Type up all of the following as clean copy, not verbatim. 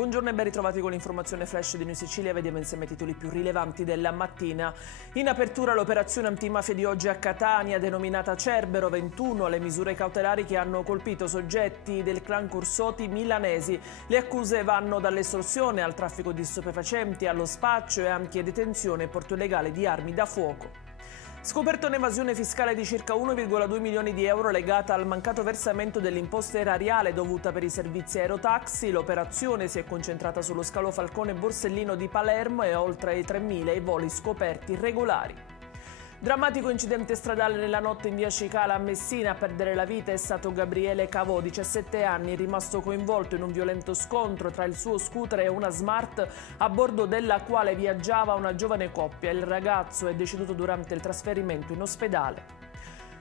Buongiorno e ben ritrovati con l'informazione flash di New Sicilia. Vediamo insieme i titoli più rilevanti della mattina. In apertura l'operazione antimafia di oggi a Catania, denominata Cerbero 21, le misure cautelari che hanno colpito soggetti del clan Cursoti milanesi. Le accuse vanno dall'estorsione al traffico di stupefacenti, allo spaccio e anche detenzione e porto illegale di armi da fuoco. Scoperto un'evasione fiscale di circa 1,2 milioni di euro legata al mancato versamento dell'imposta erariale dovuta per i servizi aerotaxi. L'operazione si è concentrata sullo scalo Falcone Borsellino di Palermo e oltre ai 3.000 i voli scoperti irregolari. Drammatico incidente stradale nella notte in via Cicala a Messina. A perdere la vita è stato Gabriele Cavò, 17 anni, rimasto coinvolto in un violento scontro tra il suo scooter e una Smart a bordo della quale viaggiava una giovane coppia. Il ragazzo è deceduto durante il trasferimento in ospedale.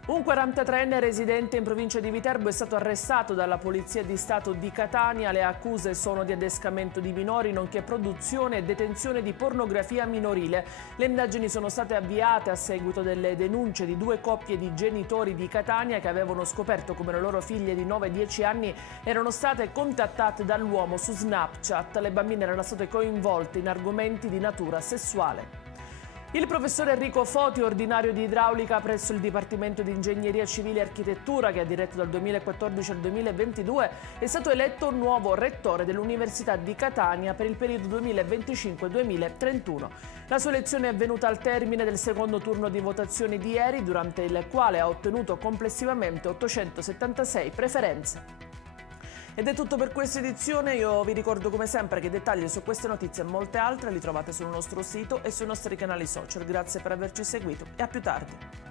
Un 43enne residente in provincia di Viterbo è stato arrestato dalla Polizia di Stato di Catania. Le accuse sono di adescamento di minori, nonché produzione e detenzione di pornografia minorile. Le indagini sono state avviate a seguito delle denunce di due coppie di genitori di Catania che avevano scoperto come le loro figlie di 9 e 10 anni erano state contattate dall'uomo su Snapchat. Le bambine erano state coinvolte in argomenti di natura sessuale. Il professor Enrico Foti, ordinario di idraulica presso il Dipartimento di Ingegneria Civile e Architettura, che ha diretto dal 2014 al 2022, è stato eletto nuovo rettore dell'Università di Catania per il periodo 2025-2031. La sua elezione è avvenuta al termine del secondo turno di votazione di ieri, durante il quale ha ottenuto complessivamente 876 preferenze. Ed è tutto per questa edizione. Io vi ricordo come sempre che dettagli su queste notizie e molte altre li trovate sul nostro sito e sui nostri canali social. Grazie per averci seguito e a più tardi.